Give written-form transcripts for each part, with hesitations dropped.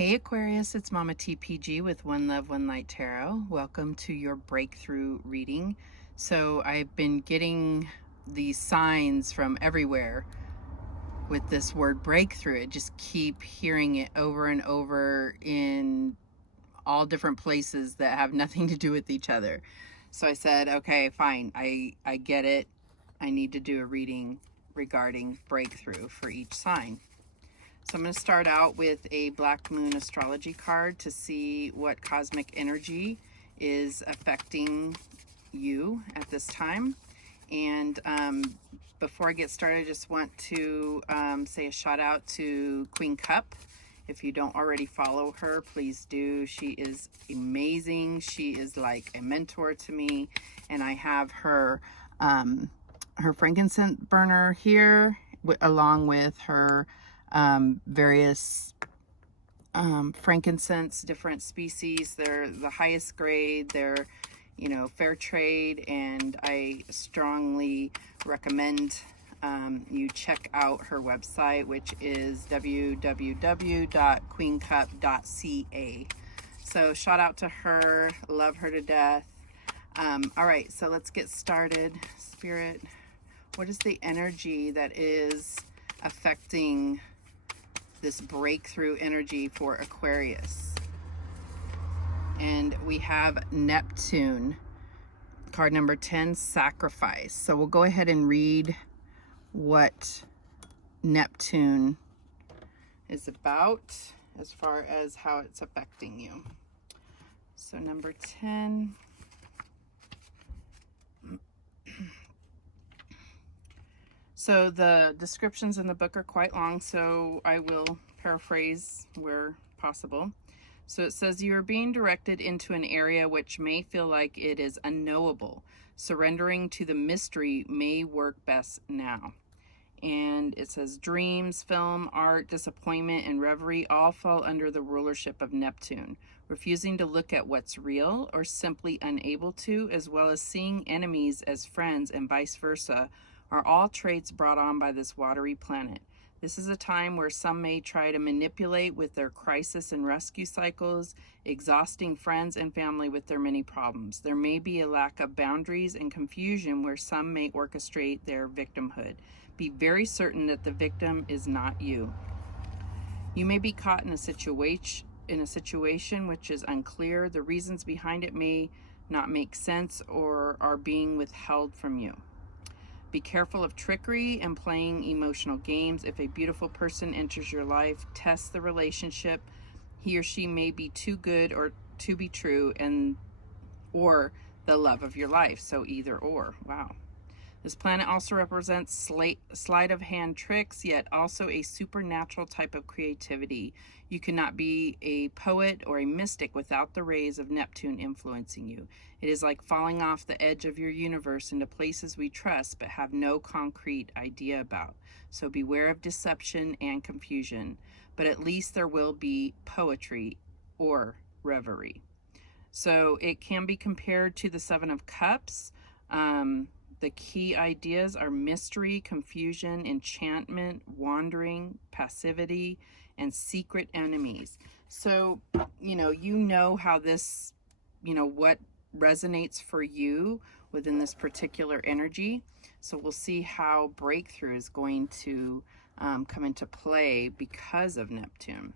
Hey Aquarius, it's Mama TPG with One Love, One Light Tarot. Welcome to your breakthrough reading. So I've been getting these signs from everywhere with this word breakthrough. I just keep hearing it over and over in all different places that have nothing to do with each other. So I said, okay, fine, I get it. I need to do a reading regarding breakthrough for each sign. So I'm going to start out with a Black Moon Astrology card to see what cosmic energy is affecting you at this time. And before I get started, I just want to say a shout out to Queen Cup. If you don't already follow her, please do. She is amazing. She is like a mentor to me. And I have her, her frankincense burner here along with her various frankincense, different species. They're the highest grade. They're, you know, fair trade, and I strongly recommend you check out her website, which is www.queencup.ca. So shout out to her. Love her to death. All right, so let's get started. Spirit, what is the energy that is affecting this breakthrough energy for Aquarius? And we have Neptune, card number 10, Sacrifice. So we'll go ahead and read what Neptune is about as far as how it's affecting you. So number 10. So the descriptions in the book are quite long, so I will paraphrase where possible. So it says, you are being directed into an area which may feel like it is unknowable. Surrendering to the mystery may work best now. And it says, dreams, film, art, disappointment, and reverie all fall under the rulership of Neptune. Refusing to look at what's real or simply unable to, as well as seeing enemies as friends and vice versa, are all traits brought on by this watery planet. This is a time where some may try to manipulate with their crisis and rescue cycles, exhausting friends and family with their many problems. There may be a lack of boundaries and confusion where some may orchestrate their victimhood. Be very certain that the victim is not you. You may be caught in a situation which is unclear. The reasons behind it may not make sense or are being withheld from you. Be careful of trickery and playing emotional games. If a beautiful person enters your life, test the relationship. He or she may be too good or to be true, or the love of your life. So either or. Wow. This planet also represents sleight of hand tricks, yet also a supernatural type of creativity. You cannot be a poet or a mystic without the rays of Neptune influencing you. It is like falling off the edge of your universe into places we trust but have no concrete idea about. So beware of deception and confusion, but at least there will be poetry or reverie. So it can be compared to the Seven of Cups. The key ideas are mystery, confusion, enchantment, wandering, passivity, and secret enemies. So, you know how this, what resonates for you within this particular energy. So we'll see how breakthrough is going to come into play because of Neptune.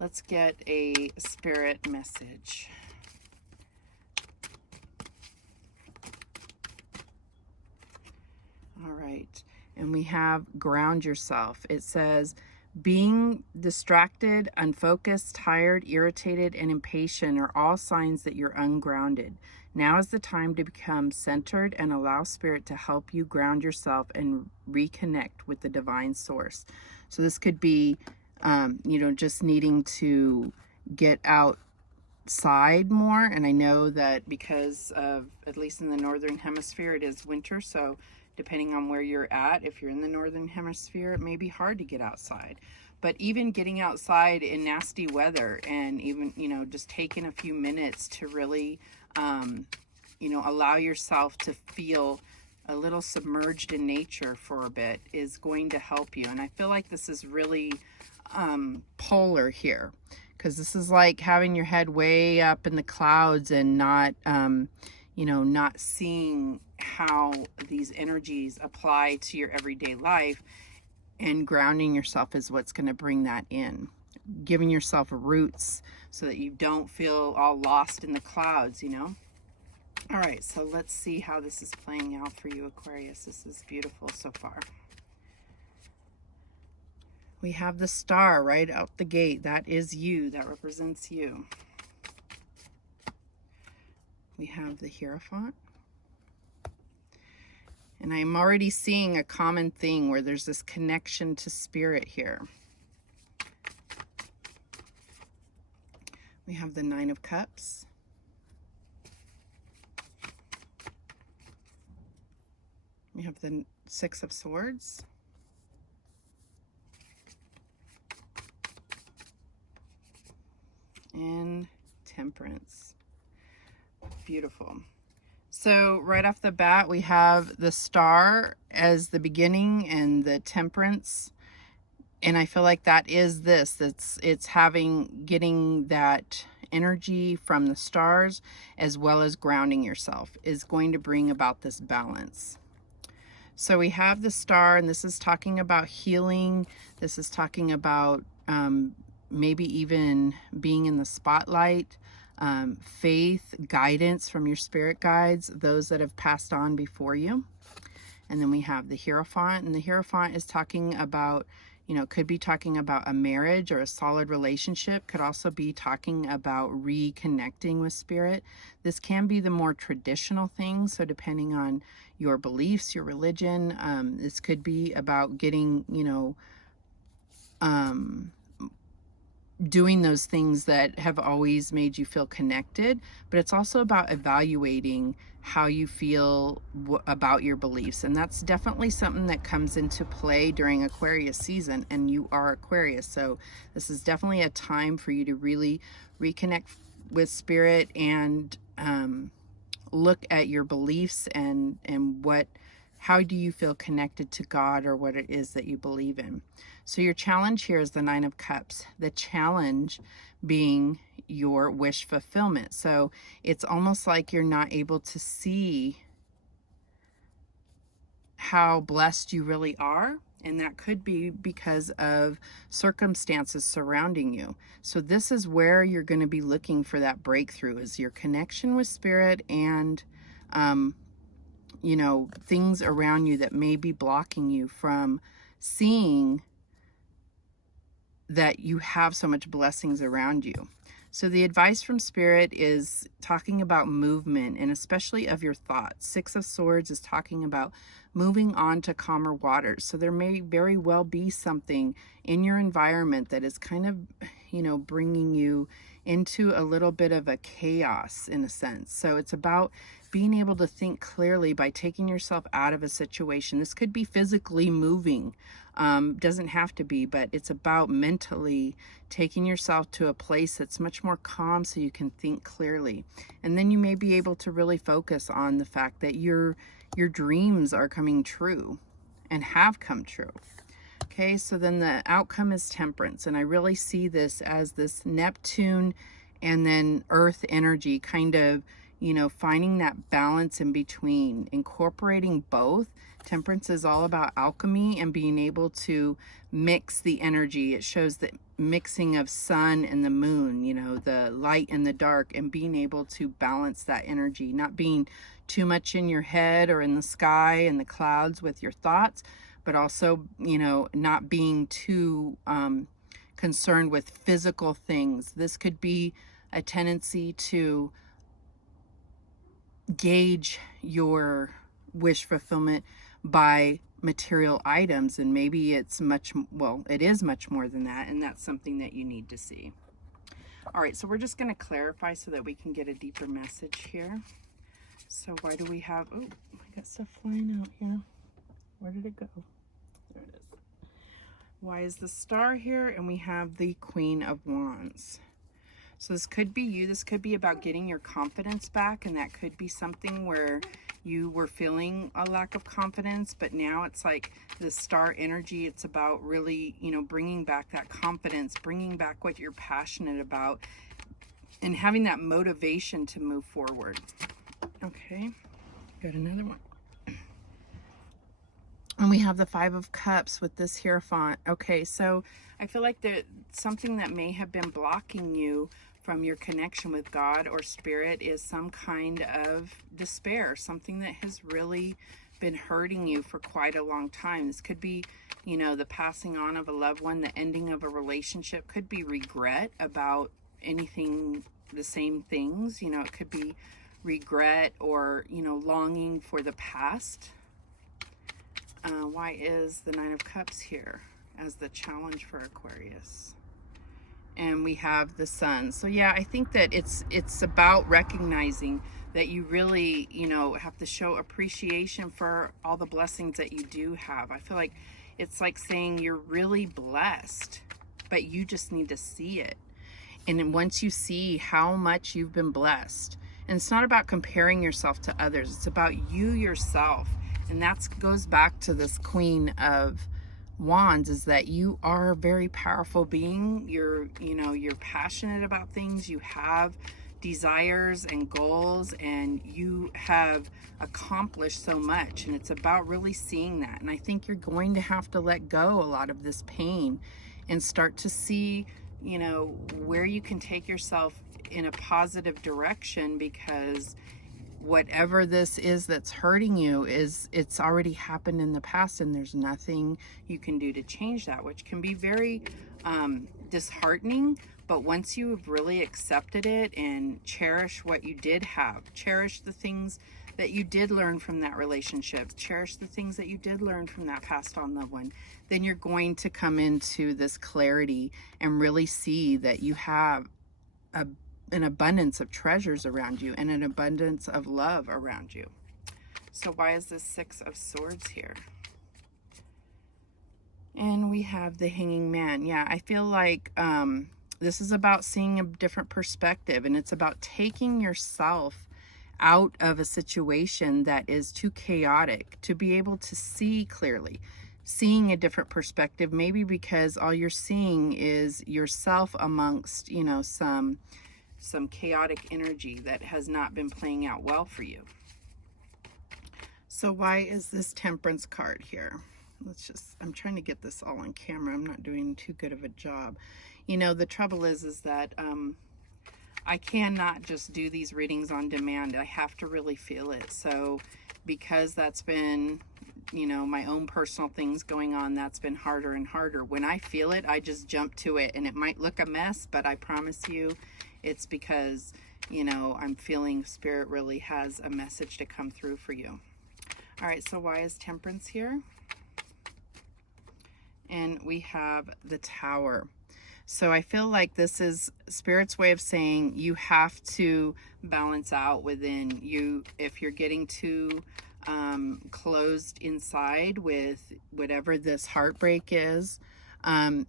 Let's get a spirit message. All right, and we have ground yourself. It says, being distracted, unfocused, tired, irritated, and impatient are all signs that you're ungrounded. Now is the time to become centered and allow Spirit to help you ground yourself and reconnect with the divine source. So this could be, just needing to get outside more. And I know that because of, at least in the Northern Hemisphere, it is winter, so depending on where you're at, if you're in the Northern Hemisphere, it may be hard to get outside. But even getting outside in nasty weather and even, just taking a few minutes to really, allow yourself to feel a little submerged in nature for a bit is going to help you. And I feel like this is really polar here, because this is like having your head way up in the clouds and not, you know, not seeing how these energies apply to your everyday life, and grounding yourself is what's going to bring that in. Giving yourself roots so that you don't feel all lost in the clouds, you know. All right, so let's see how this is playing out for you, Aquarius. This is beautiful so far. We have the star right out the gate. That is you. That represents you. We have the Hierophant. And I'm already seeing a common thing where there's this connection to spirit here. We have the Nine of Cups. We have the Six of Swords. And Temperance. Beautiful. So right off the bat, we have the star as the beginning and the Temperance. And I feel like that is this. It's getting that energy from the stars as well as grounding yourself is going to bring about this balance. So we have the star, and this is talking about healing. This is talking about maybe even being in the spotlight, faith, guidance from your spirit guides, those that have passed on before you. And then we have the Hierophant, and the Hierophant is talking about, you know, could be talking about a marriage or a solid relationship, could also be talking about reconnecting with spirit. This can be the more traditional thing, so depending on your beliefs, your religion, this could be about getting, you know, doing those things that have always made you feel connected, but it's also about evaluating how you feel about your beliefs. And that's definitely something that comes into play during Aquarius season, and you are Aquarius. So this is definitely a time for you to really reconnect with spirit and look at your beliefs and how do you feel connected to God or what it is that you believe in. So your challenge here is the Nine of Cups. The challenge being your wish fulfillment. So it's almost like you're not able to see how blessed you really are. And that could be because of circumstances surrounding you. So this is where you're going to be looking for that breakthrough, is your connection with spirit and, you know, things around you that may be blocking you from seeing that you have so much blessings around you. So the advice from spirit is talking about movement, and especially of your thoughts. Six of Swords is talking about moving on to calmer waters. So there may very well be something in your environment that is kind of, you know, bringing you into a little bit of a chaos in a sense. So it's about being able to think clearly by taking yourself out of a situation. This could be physically moving, doesn't have to be, but it's about mentally taking yourself to a place that's much more calm so you can think clearly. And then you may be able to really focus on the fact that your dreams are coming true and have come true. Okay, so then the outcome is Temperance, and I really see this as this Neptune and then Earth energy kind of, you know, finding that balance in between, incorporating both. Temperance is all about alchemy and being able to mix the energy. It shows the mixing of sun and the moon, you know, the light and the dark, and being able to balance that energy, not being too much in your head or in the sky and the clouds with your thoughts, but also, you know, not being too concerned with physical things. This could be a tendency to gauge your wish fulfillment by material items, and maybe it's it is much more than that, and that's something that you need to see. All right, so we're just going to clarify so that we can get a deeper message here. So why do we have, oh, I got stuff flying out here. Where did it go? There it is. Why is the Star here? And we have the Queen of Wands. So this could be you. This could be about getting your confidence back, and that could be something where you were feeling a lack of confidence, but now it's like the star energy. It's about really, you know, bringing back that confidence, bringing back what you're passionate about, and having that motivation to move forward. Okay, got another one. And we have the Five of Cups with this Hierophant. Okay, so I feel like there's something that may have been blocking you from your connection with God or Spirit is some kind of despair, something that has really been hurting you for quite a long time. This could be, you know, the passing on of a loved one, the ending of a relationship, could be regret about anything, the same things. You know, it could be regret or, you know, longing for the past. Why is the Nine of Cups here as the challenge for Aquarius? And we have the Sun. So yeah, I think that it's about recognizing that you really, you know, have to show appreciation for all the blessings that you do have. I feel like it's like saying you're really blessed, but you just need to see it. And then once you see how much you've been blessed, and it's not about comparing yourself to others, it's about you yourself. And that goes back to this Queen of Wands, is that you are a very powerful being. You're, you know, you're passionate about things. You have desires and goals, and you have accomplished so much. And it's about really seeing that. And I think you're going to have to let go a lot of this pain and start to see, you know, where you can take yourself in a positive direction, because whatever this is that's hurting you it's already happened in the past, and there's nothing you can do to change that, which can be very disheartening. But once you've really accepted it and cherish what you did have, cherish the things that you did learn from that relationship, cherish the things that you did learn from that passed on loved one, then you're going to come into this clarity and really see that you have an abundance of treasures around you and an abundance of love around you. So why is this Six of Swords here? And we have the Hanging Man. Yeah, I feel like this is about seeing a different perspective, and it's about taking yourself out of a situation that is too chaotic to be able to see clearly, seeing a different perspective, maybe because all you're seeing is yourself amongst, you know, some chaotic energy that has not been playing out well for you. So why is this Temperance card here? I'm trying to get this all on camera. I'm not doing too good of a job. You know, the trouble is that I cannot just do these readings on demand. I have to really feel it. So because that's been, you know, my own personal things going on, that's been harder and harder. When I feel it, I just jump to it, and it might look a mess, but I promise you it's because, you know, I'm feeling Spirit really has a message to come through for you. All right, so why is Temperance here? And we have the Tower. So I feel like this is Spirit's way of saying you have to balance out within you. If you're getting too closed inside with whatever this heartbreak is,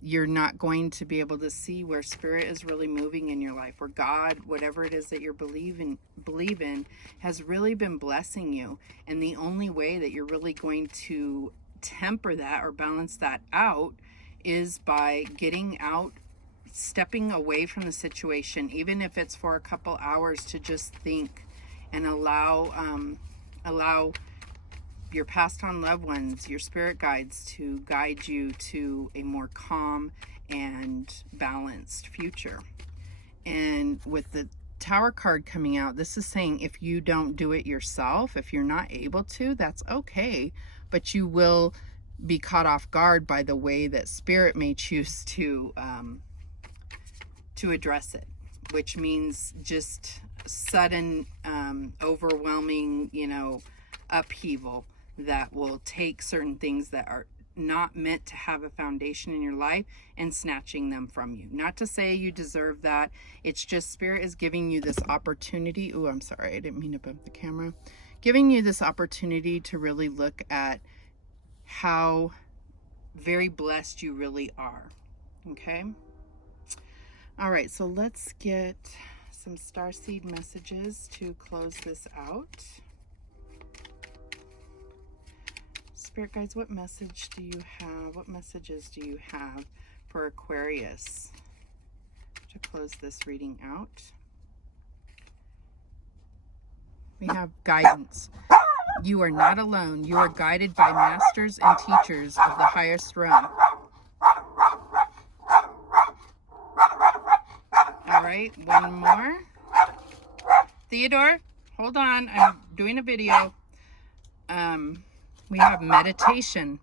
you're not going to be able to see where Spirit is really moving in your life, where God, whatever it is that you're believe in, has really been blessing you. And the only way that you're really going to temper that or balance that out is by getting out, stepping away from the situation, even if it's for a couple hours, to just think and allow your passed on loved ones, your spirit guides, to guide you to a more calm and balanced future. And with the Tower card coming out, this is saying if you don't do it yourself, if you're not able to, that's okay, but you will be caught off guard by the way that Spirit may choose to address it, which means just sudden, overwhelming, you know, upheaval that will take certain things that are not meant to have a foundation in your life and snatching them from you. Not to say you deserve that. It's just Spirit is giving you this opportunity. Oh, I'm sorry, I didn't mean to bump the camera. Giving you this opportunity to really look at how very blessed you really are. Okay? All right, so let's get some starseed messages to close this out. Spirit guides, what message do you have? What messages do you have for Aquarius to close this reading out? We have guidance. You are not alone. You are guided by masters and teachers of the highest realm. All right, one more. Theodore, hold on. I'm doing a video. We have meditation.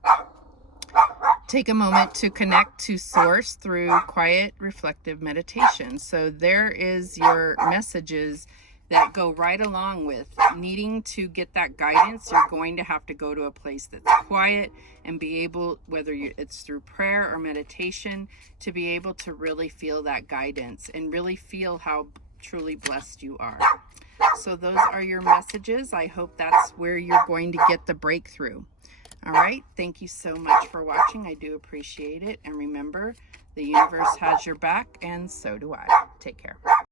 Take a moment to connect to Source through quiet, reflective meditation. So there is your messages that go right along with needing to get that guidance. You're going to have to go to a place that's quiet and be able, whether it's through prayer or meditation, to be able to really feel that guidance and really feel how truly blessed you are. So those are your messages. I hope that's where you're going to get the breakthrough. All right. Thank you so much for watching. I do appreciate it. And remember, the universe has your back, and so do I. Take care.